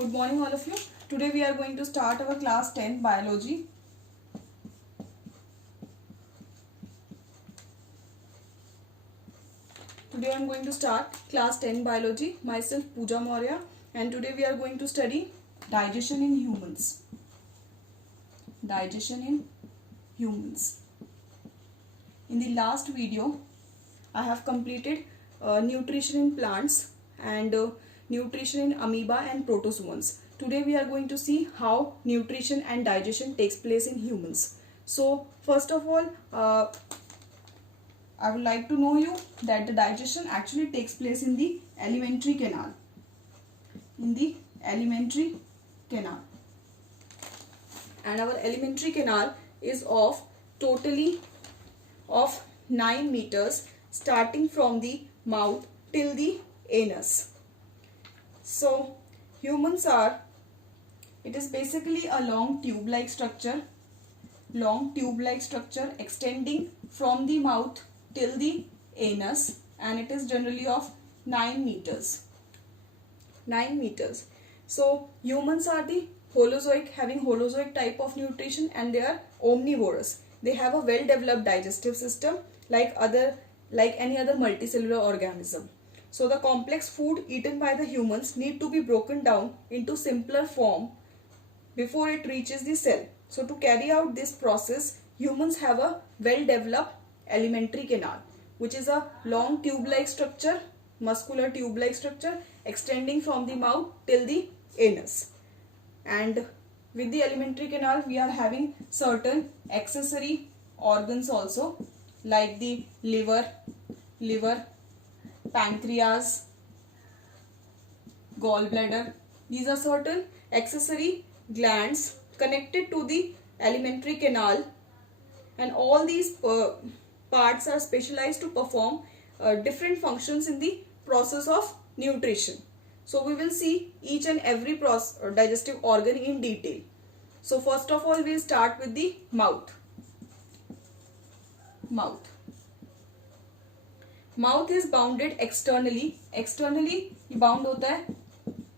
Good morning all of you. Today we are going to start our class 10 biology. Today I am going to start class 10 biology. Myself Pooja Maurya, and today we are going to study digestion in humans. Digestion in humans. In the last video I have completed nutrition in plants and nutrition in amoeba and protozoans. Today we are going to see how nutrition and digestion takes place in humans. So first of all, I would like to know you that the digestion actually takes place in the alimentary canal. In the alimentary canal. And our alimentary canal is of totally of 9 meters starting from the mouth till the anus. So humans are, it is basically a long tube-like structure extending from the mouth till the anus, and it is generally of 9 meters. 9 meters. So humans are the Holozoic, having Holozoic type of nutrition, and they are omnivorous. They have a well-developed digestive system like any other multicellular organism. So the complex food eaten by the humans need to be broken down into simpler form before it reaches the cell. So to carry out this process, humans have a well-developed alimentary canal, which is a long tube-like structure, muscular tube-like structure extending from the mouth till the anus. And with the alimentary canal, we are having certain accessory organs also, like the liver, pancreas, gallbladder. These are certain accessory glands connected to the alimentary canal, and all these parts are specialized to perform different functions in the process of nutrition. So we will see each and every digestive organ in detail. So first of all, we will start with the mouth. Mouth is bounded externally. Externally bound होता है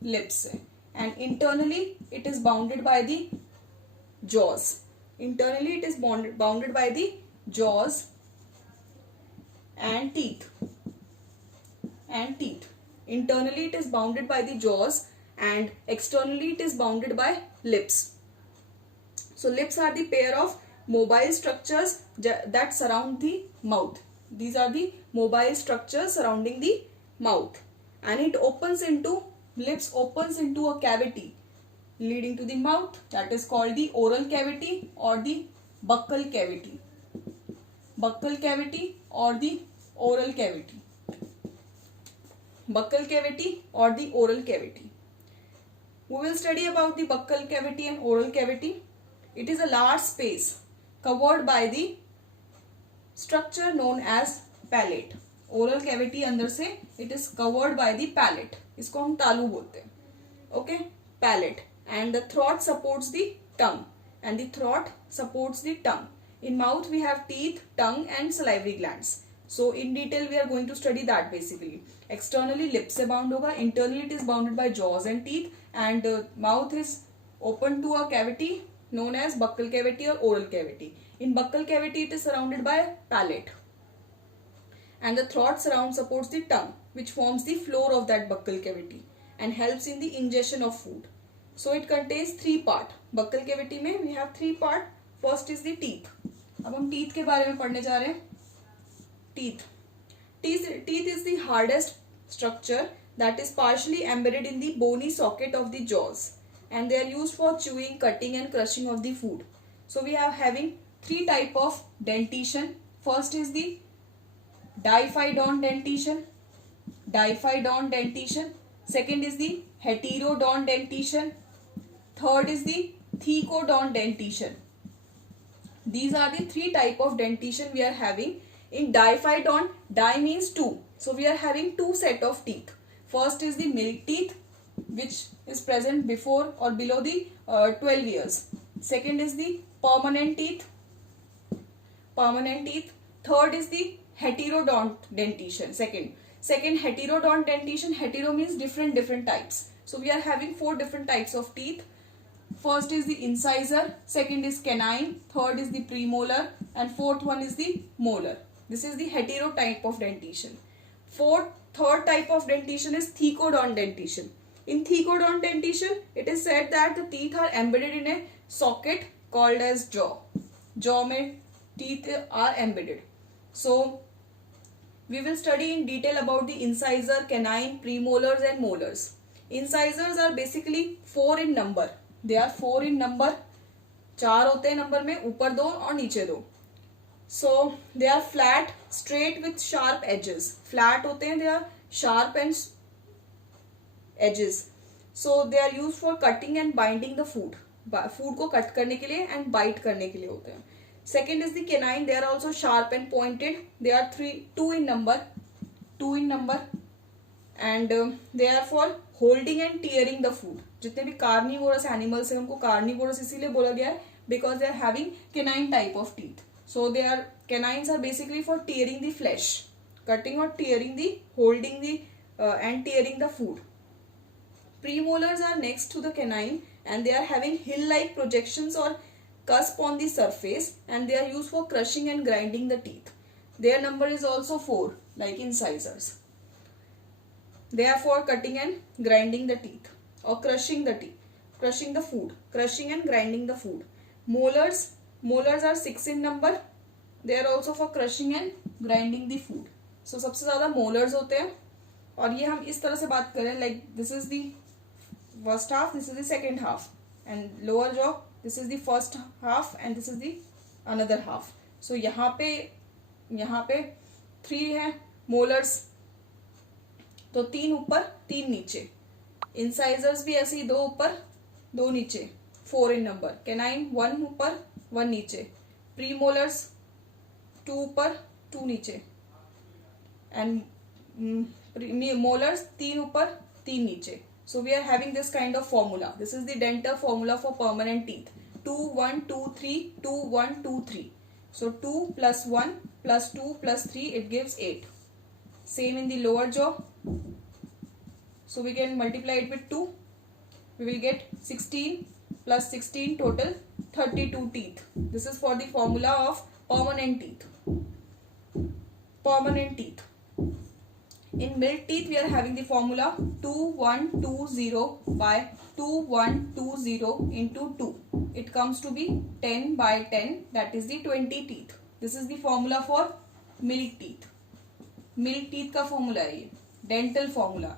lips से, and internally it is bounded by the jaws. Internally it is bounded by the jaws and teeth. Internally it is bounded by the jaws, and externally it is bounded by lips. So lips are the pair of mobile structures that surround the mouth. These are the mobile structures surrounding the mouth, and lips opens into a cavity leading to the mouth, that is called the oral cavity or the buccal cavity. Buccal cavity or the oral cavity. Buccal cavity or the oral cavity. We will study about the buccal cavity and oral cavity. It is a large space covered by the structure known as palate. Oral cavity अंदर से it is covered by the palate. इसको हम तालू बोलते हैं. Okay, palate. And the throat supports the tongue. In mouth we have teeth, tongue and salivary glands. So in detail we are going to study that basically. Externally lips से bound होगा. Internally it is bounded by jaws and teeth, and mouth is open to a cavity known as buccal cavity or oral cavity. In buccal cavity it is surrounded by palate, and the throat supports the tongue, which forms the floor of that buccal cavity and helps in the ingestion of food. So it contains 3 parts. Buccal cavity में we have 3 parts. First is the teeth. अब हम teeth के बारे में पढ़ने जा रहे हैं. Teeth is the hardest structure that is partially embedded in the bony socket of the jaws, and they are used for chewing, cutting and crushing of the food. So we are having 3 type of dentition. First is the diphyodont dentition. Second is the heterodont dentition. Third is the thecodont dentition. These are the 3 type of dentition we are having. In diphyodont, di means 2. So we are having 2 set of teeth. First is the milk teeth, which is present before or below the 12 years. Second is the permanent teeth. Third is the heterodont dentition. Second heterodont dentition. Hetero means different types. So we are having 4 different types of teeth. First is the incisor, second is canine, third is the premolar, and fourth one is the molar. This is the hetero type of dentition. Third type of dentition is thecodont dentition. In thecodont dentition, it is said that the teeth are embedded in a socket called as jaw. Jaw में teeth are embedded. So we will study in detail about the incisor, canine, premolars and molars. Incisors are basically 4 in number. They are 4 in number. 4 होते हैं number में, ऊपर 2 और नीचे 2. So they are flat, straight with sharp edges. Flat होते हैं, they are sharp and edges. So they are used for cutting and binding the food. Food को cut करने के लिए and bite करने के लिए होते हैं. Second is the canine. They are also sharp and pointed. They are 2 in number. 2 in number. And they are for holding and tearing the food. जितने भी carnivorous animals हैं उनको carnivorous इसीलिए बोला गया है because they are having canine type of teeth. So canines are basically for tearing the flesh, cutting or tearing the, holding the and tearing the food. Premolars are next to the canine and they are having hill-like projections or cusp on the surface, and they are used for crushing and grinding the teeth. Their number is also 4, like incisors. They are for cutting and grinding the teeth or crushing the teeth, crushing the food, crushing and grinding the food. Molars are 6 in number. They are also for crushing and grinding the food. So सबसे ज़्यादा molars होते हैं, और ये हम इस तरह से बात करें, like this is the first half, this is the second half, and lower jaw, this is the first half and this is the another half. So यहाँ पे 3 है molars, तो 3 ऊपर 3 नीचे. Incisors भी ऐसे ही 2 ऊपर 2 नीचे, 4 in number. Canine 1 ऊपर 1 नीचे. Premolars 2 ऊपर 2 नीचे, and molars 3 ऊपर 3 नीचे. So we are having this kind of formula. This is the dental formula for permanent teeth. 2, 1, 2, 3, 2, 1, 2, 3. So 2 plus 1 plus 2 plus 3, it gives 8. Same in the lower jaw. So we can multiply it with 2. We will get 16 plus 16, total 32 teeth. This is for the formula of permanent teeth. Permanent teeth. In milk teeth, we are having the formula 2120 by 2120 into 2. It comes to be 10 by 10, that is the 20 teeth. This is the formula for milk teeth. Milk teeth का formula है ये, dental formula.